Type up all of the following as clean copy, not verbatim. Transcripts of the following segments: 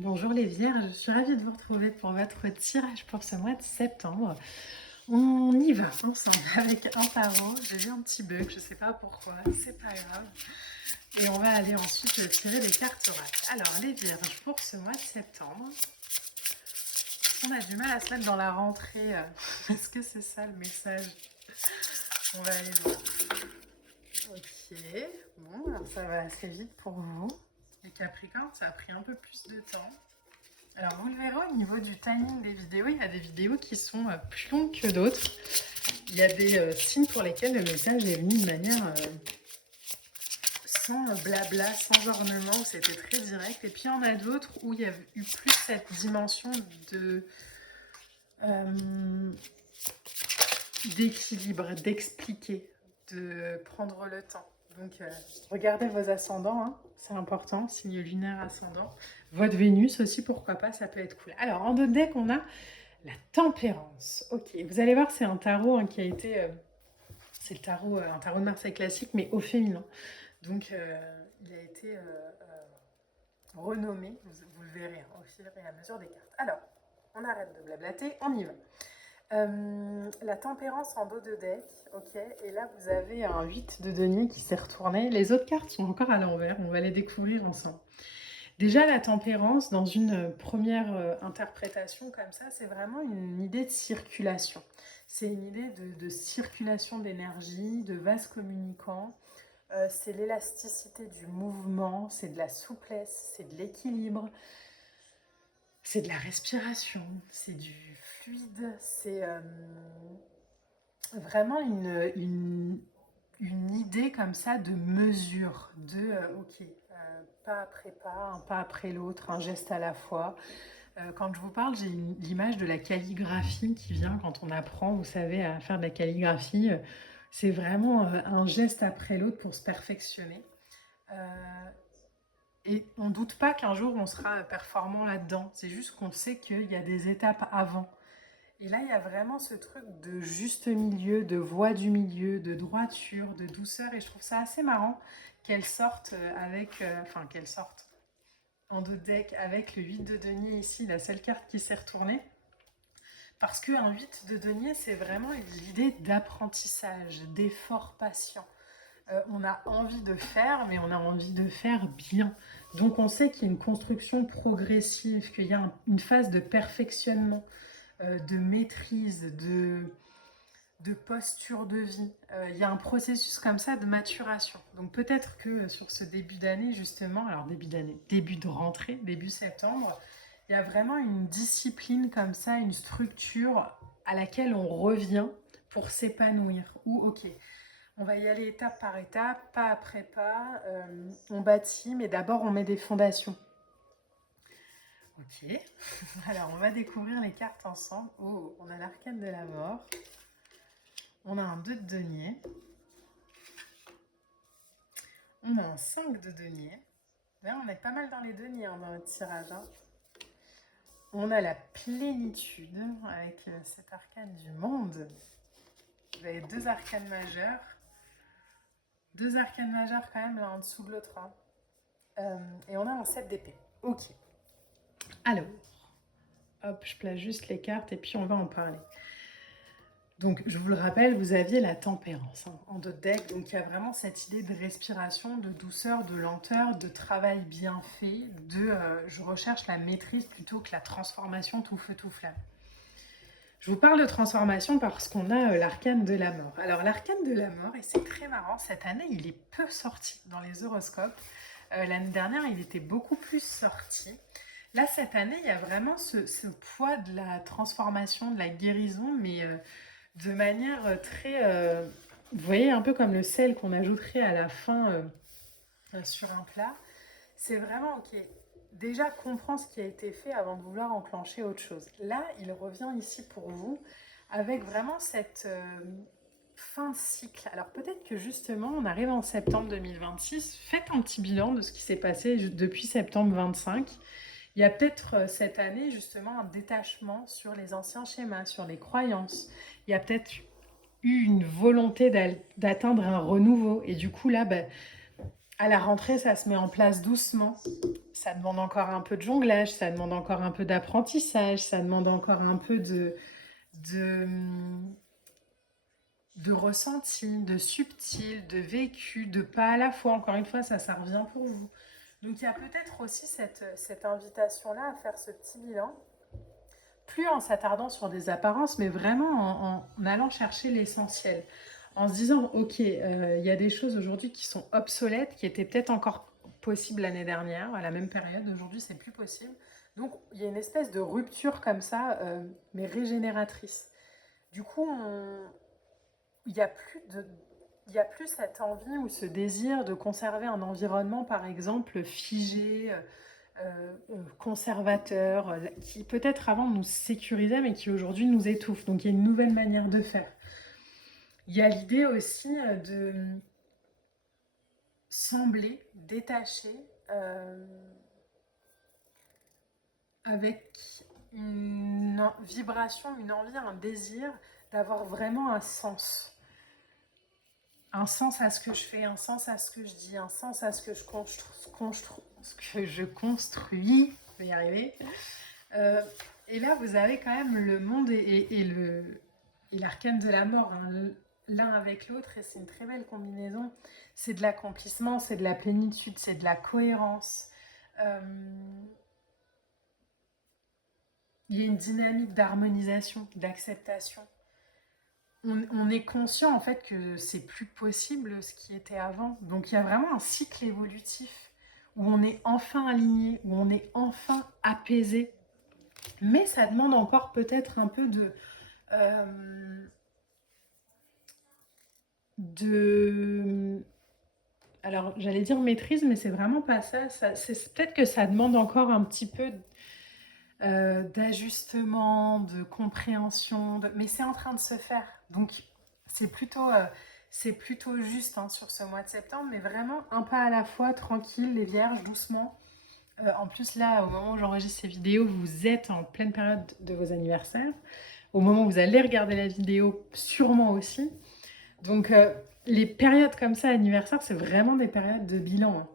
Bonjour les Vierges, je suis ravie de vous retrouver pour votre tirage pour ce mois de septembre. On y va ensemble avec un tarot. J'ai eu un petit bug, je ne sais pas pourquoi, c'est pas grave. Et on va aller ensuite tirer les cartes oracles. Alors les Vierges, pour ce mois de septembre, on a du mal à se mettre dans la rentrée. Est-ce que c'est ça le message? On va aller voir. Ok, bon, alors ça va assez vite pour vous. Les Capricornes, ça a pris un peu plus de temps. Alors, vous le verrez au niveau du timing des vidéos, il y a des vidéos qui sont plus longues que d'autres. Il y a des signes pour lesquels le message est venu de manière sans blabla, sans ornement, où c'était très direct. Et puis, il y en a d'autres où il y a eu plus cette dimension d'équilibre, d'expliquer, de prendre le temps. Donc, regardez vos ascendants, hein, c'est important, signe lunaire ascendant. Votre Vénus aussi, pourquoi pas, ça peut être cool. Alors, en deux decks, on a la tempérance. Ok, vous allez voir, c'est un tarot hein, qui a été... c'est le tarot, un tarot de Marseille classique, mais au féminin. Donc, il a été renommé, vous le verrez hein, au fur et à mesure des cartes. Alors, on arrête de blablater, on y va. La tempérance en dos de deck, ok, et là vous avez un 8 de denier qui s'est retourné. Les autres cartes sont encore à l'envers, on va les découvrir ensemble. Déjà, la tempérance, dans une première interprétation comme ça, c'est vraiment une idée de circulation. C'est une idée de circulation d'énergie, de vase communicant. C'est l'élasticité du mouvement, c'est de la souplesse, c'est de l'équilibre, c'est de la respiration, c'est du fluide, c'est vraiment une idée comme ça de mesure, de ok, pas après pas, un pas après l'autre, un geste à la fois. Quand je vous parle, j'ai l'image de la calligraphie qui vient quand on apprend, vous savez, à faire de la calligraphie. C'est vraiment un geste après l'autre pour se perfectionner. Et on ne doute pas qu'un jour on sera performant là-dedans. C'est juste qu'on sait qu'il y a des étapes avant. Et là, il y a vraiment ce truc de juste milieu, de voie du milieu, de droiture, de douceur. Et je trouve ça assez marrant qu'elle sorte enfin, qu'elle sorte en deux decks avec le 8 de denier ici, la seule carte qui s'est retournée. Parce qu'un 8 de denier, c'est vraiment l'idée d'apprentissage, d'effort patient. On a envie de faire, mais on a envie de faire bien. Donc on sait qu'il y a une construction progressive, qu'il y a une phase de perfectionnement, de maîtrise, de posture de vie. Il y a un processus comme ça de maturation. Donc peut-être que sur ce début d'année, justement, alors début d'année, début de rentrée, début septembre, il y a vraiment une discipline comme ça, une structure à laquelle on revient pour s'épanouir. Ou ok, on va y aller étape par étape, pas après pas, on bâtit, mais d'abord on met des fondations. Ok, alors on va découvrir les cartes ensemble. Oh, on a l'arcane de la mort. On a un 2 de denier. On a un 5 de denier. Là, on est pas mal dans les deniers hein, dans notre tirage. Hein. On a la plénitude avec cet arcane du monde. Vous avez deux arcanes majeures. Deux arcanes majeures quand même l'un en dessous de l'autre. Hein. Et on a un 7 d'épée. Ok. Alors, hop, je place juste les cartes et puis on va en parler. Donc, je vous le rappelle, vous aviez la tempérance hein, en deux decks. Donc, il y a vraiment cette idée de respiration, de douceur, de lenteur, de travail bien fait, je recherche la maîtrise plutôt que la transformation tout feu tout flamme. Je vous parle de transformation parce qu'on a l'arcane de la mort. Alors, l'arcane de la mort, et c'est très marrant, cette année, il est peu sorti dans les horoscopes. L'année dernière, il était beaucoup plus sorti. Là, cette année, il y a vraiment ce poids de la transformation, de la guérison, mais de manière très... vous voyez, un peu comme le sel qu'on ajouterait à la fin sur un plat. C'est vraiment, ok, déjà comprends ce qui a été fait avant de vouloir enclencher autre chose. Là, il revient ici pour vous avec vraiment cette fin de cycle. Alors peut-être que justement, on arrive en septembre 2026, faites un petit bilan de ce qui s'est passé depuis septembre 25. Il y a peut-être cette année justement un détachement sur les anciens schémas, sur les croyances. Il y a peut-être eu une volonté d'atteindre un renouveau. Et du coup là, À la rentrée, ça se met en place doucement. Ça demande encore un peu de jonglage, ça demande encore un peu d'apprentissage, ça demande encore un peu de, de ressenti, de subtil, de vécu, de pas à la fois. Encore une fois, ça revient pour vous. Donc il y a peut-être aussi cette invitation-là à faire ce petit bilan, plus en s'attardant sur des apparences, mais vraiment en allant chercher l'essentiel. En se disant, ok, il y a des choses aujourd'hui qui sont obsolètes, qui étaient peut-être encore possibles l'année dernière, à la même période, aujourd'hui c'est plus possible. Donc il y a une espèce de rupture comme ça, mais régénératrice. Du coup, il n'y a plus de... Il n'y a plus cette envie ou ce désir de conserver un environnement, par exemple, figé, conservateur, qui peut-être avant nous sécurisait, mais qui aujourd'hui nous étouffe. Donc il y a une nouvelle manière de faire. Il y a l'idée aussi de sembler détaché avec une vibration, une envie, un désir d'avoir vraiment un sens. Un sens à ce que je fais, un sens à ce que je dis, un sens à ce que je construis. Je vais y arriver. Et là, vous avez quand même le monde et l'arcane de la mort, hein, l'un avec l'autre, et c'est une très belle combinaison. C'est de l'accomplissement, c'est de la plénitude, c'est de la cohérence. Il y a une dynamique d'harmonisation, d'acceptation. On est conscient en fait que c'est plus possible ce qui était avant. Donc il y a vraiment un cycle évolutif où on est enfin aligné, où on est enfin apaisé. Mais ça demande encore peut-être un peu de alors j'allais dire maîtrise, mais c'est vraiment pas ça. C'est peut-être que ça demande encore un petit peu d'ajustement, de compréhension, mais c'est en train de se faire. Donc c'est plutôt juste hein, sur ce mois de septembre, mais vraiment un pas à la fois, tranquille, les vierges, doucement. En plus là, au moment où j'enregistre ces vidéos, vous êtes en pleine période de vos anniversaires. Au moment où vous allez regarder la vidéo, sûrement aussi. Donc les périodes comme ça, anniversaire, c'est vraiment des périodes de bilan. Hein.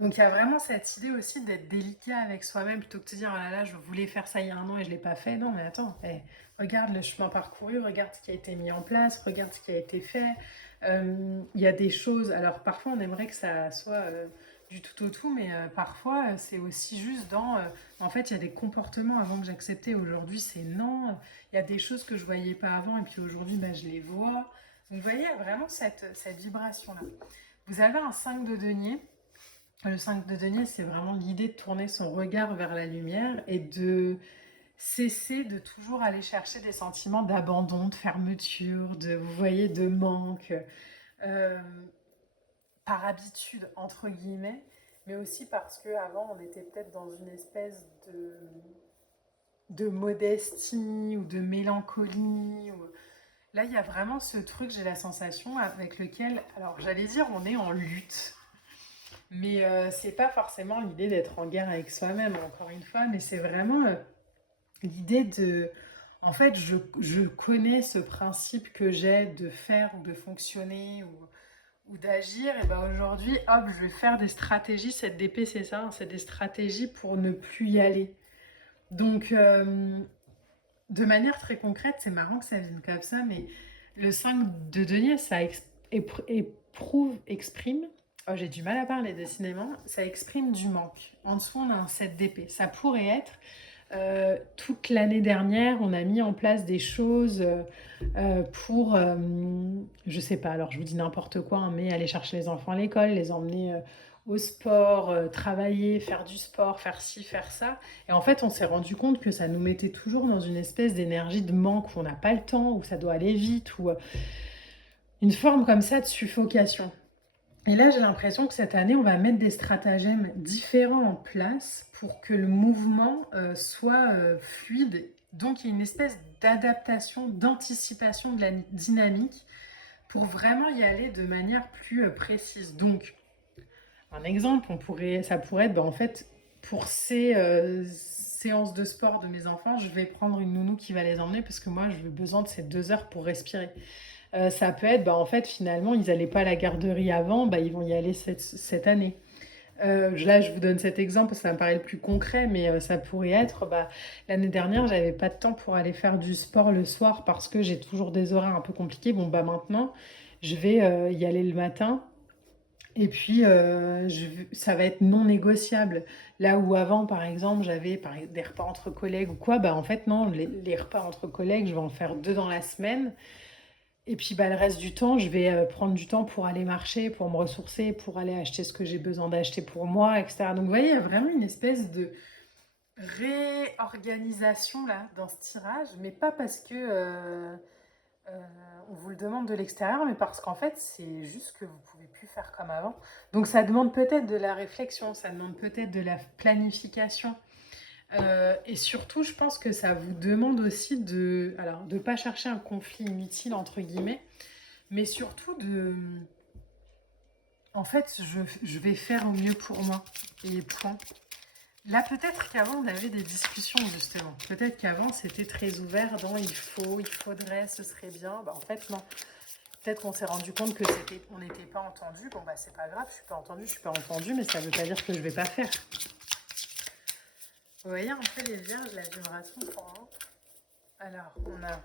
Donc il y a vraiment cette idée aussi d'être délicat avec soi-même plutôt que de se dire oh là là je voulais faire ça il y a un an et je ne l'ai pas fait. Non mais attends, regarde le chemin parcouru, regarde ce qui a été mis en place, regarde ce qui a été fait. Il y a des choses, alors parfois on aimerait que ça soit du tout au tout, mais parfois c'est aussi juste dans en fait il y a des comportements avant que j'acceptais, aujourd'hui c'est non. Il y a des choses que je voyais pas avant et puis aujourd'hui bah, je les vois. Donc vous voyez, il y a vraiment cette vibration-là. Vous avez un 5 de denier. Le 5 de denier, c'est vraiment l'idée de tourner son regard vers la lumière et de cesser de toujours aller chercher des sentiments d'abandon, de fermeture, vous voyez, de manque, euh, par habitude, entre guillemets, mais aussi parce qu'avant, on était peut-être dans une espèce de modestie ou de mélancolie. Là, il y a vraiment ce truc, j'ai la sensation, avec lequel, alors j'allais dire, on est en lutte. Mais c'est pas forcément l'idée d'être en guerre avec soi-même, encore une fois, mais c'est vraiment l'idée de... En fait, je connais ce principe que j'ai de faire ou de fonctionner ou d'agir, et ben aujourd'hui, hop, je vais faire des stratégies. Cette DP, c'est ça, hein, c'est des stratégies pour ne plus y aller. Donc, de manière très concrète, c'est marrant que ça vienne comme ça, mais le 5 de denier, ça exprime oh, j'ai du mal à parler décidément, ça exprime du manque. En dessous, on a un 7 d'épée. Ça pourrait être toute l'année dernière, on a mis en place des choses pour, je sais pas, alors je vous dis n'importe quoi, hein, mais aller chercher les enfants à l'école, les emmener au sport, travailler, faire du sport, faire ci, faire ça. Et en fait, on s'est rendu compte que ça nous mettait toujours dans une espèce d'énergie de manque où on n'a pas le temps, où ça doit aller vite, ou une forme comme ça de suffocation. Et là, j'ai l'impression que cette année, on va mettre des stratagèmes différents en place pour que le mouvement soit fluide. Donc, il y a une espèce d'adaptation, d'anticipation de la dynamique pour vraiment y aller de manière plus précise. Donc, un exemple, ça pourrait être, en fait, pour ces séances de sport de mes enfants, je vais prendre une nounou qui va les emmener parce que moi, j'ai besoin de ces 2 heures pour respirer. Ça peut être, bah, en fait, finalement, ils n'allaient pas à la garderie avant, bah, ils vont y aller cette année. Là, je vous donne cet exemple, parce que ça me paraît le plus concret, mais ça pourrait être, bah, l'année dernière, j'avais pas de temps pour aller faire du sport le soir parce que j'ai toujours des horaires un peu compliqués. Bon, bah maintenant, je vais y aller le matin. Et puis, ça va être non négociable. Là où avant, par exemple, j'avais des repas entre collègues ou quoi, bah en fait, non, les repas entre collègues, je vais en faire 2 dans la semaine. Et puis, bah, le reste du temps, je vais prendre du temps pour aller marcher, pour me ressourcer, pour aller acheter ce que j'ai besoin d'acheter pour moi, etc. Donc, vous voyez, il y a vraiment une espèce de réorganisation là dans ce tirage, mais pas parce que euh, on vous le demande de l'extérieur, mais parce qu'en fait, c'est juste que vous pouvez plus faire comme avant. Donc, ça demande peut-être de la réflexion, ça demande peut-être de la planification. Et surtout, je pense que ça vous demande aussi alors, de pas chercher un conflit inutile, entre guillemets, mais surtout en fait, je vais faire au mieux pour moi. Et point. Là, peut-être qu'avant, on avait des discussions, justement. Peut-être qu'avant, c'était très ouvert dans il faut, il faudrait, ce serait bien. Bah, en fait, non. Peut-être qu'on s'est rendu compte que on n'était pas entendu. Bon, bah, c'est pas grave, je suis pas entendue, je suis pas entendue, mais ça veut pas dire que je vais pas faire. Vous voyez un peu les vierges, la vibration pour moi. Alors, on a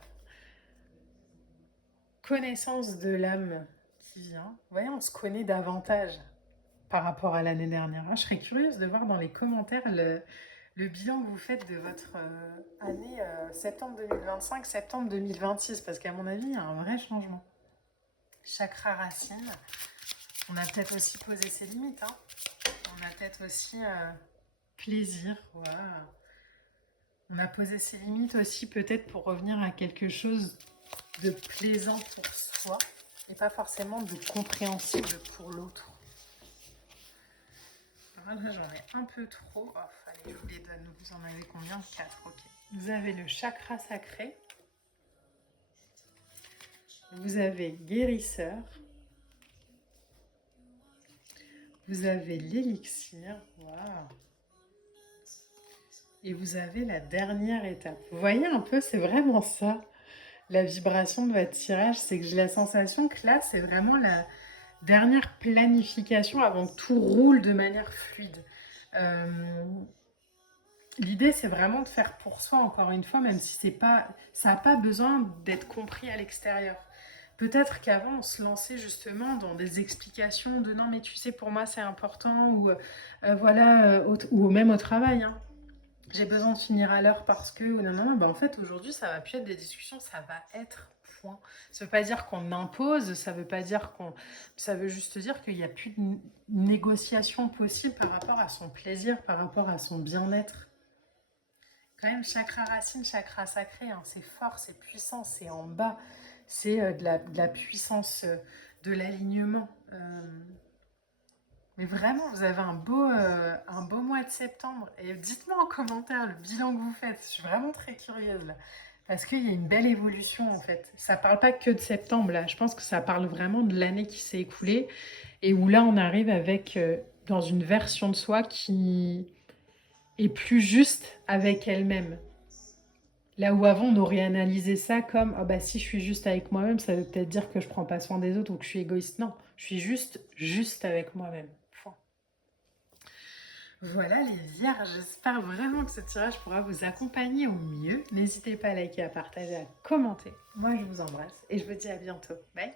connaissance de l'âme qui vient. Vous voyez, on se connaît davantage par rapport à l'année dernière. Je serais curieuse de voir dans les commentaires le bilan que vous faites de votre année septembre 2025, septembre 2026, parce qu'à mon avis, il y a un vrai changement. Chakra racine, on a peut-être aussi posé ses limites. Hein. On a peut-être aussi plaisir. Voilà. On a posé ses limites aussi peut-être pour revenir à quelque chose de plaisant pour soi et pas forcément de compréhensible pour l'autre. Alors là, j'en ai un peu trop. Oh, allez, je vous les donne. Vous en avez combien? 4, ok. Vous avez le chakra sacré. Vous avez guérisseur. Vous avez l'élixir. Waouh. Et vous avez la dernière étape. Vous voyez un peu, c'est vraiment ça. La vibration de votre tirage, c'est que j'ai la sensation que là, c'est vraiment la dernière planification avant que tout roule de manière fluide. L'idée, c'est vraiment de faire pour soi, encore une fois, même si ça n'a pas besoin d'être compris à l'extérieur. Peut-être qu'avant, on se lançait justement dans des explications de non, mais tu sais, pour moi, c'est important, ou voilà, ou même au travail. Hein. J'ai besoin de finir à l'heure parce que, ou non, non, bah en fait, aujourd'hui, ça va plus être des discussions, ça va être point. Ça veut pas dire qu'on impose, ça veut pas dire qu'on. Ça veut juste dire qu'il n'y a plus de négociation possible par rapport à son plaisir, par rapport à son bien-être. Quand même, chakra racine, chakra sacré, hein, c'est fort, c'est puissant, c'est en bas, c'est de la puissance, de l'alignement. Mais vraiment, vous avez un beau mois de septembre. Et dites-moi en commentaire le bilan que vous faites. Je suis vraiment très curieuse là. Parce qu'il y a une belle évolution en fait. Ça parle pas que de septembre là. Je pense que ça parle vraiment de l'année qui s'est écoulée. Et où là, on arrive avec dans une version de soi qui est plus juste avec elle-même. Là où avant, on aurait analysé ça comme ah bah si je suis juste avec moi-même, ça veut peut-être dire que je prends pas soin des autres ou que je suis égoïste. Non, je suis juste avec moi-même. Point. Voilà les vierges, j'espère vraiment que ce tirage pourra vous accompagner au mieux. N'hésitez pas à liker, à partager, à commenter. Moi, je vous embrasse et je vous dis à bientôt. Bye.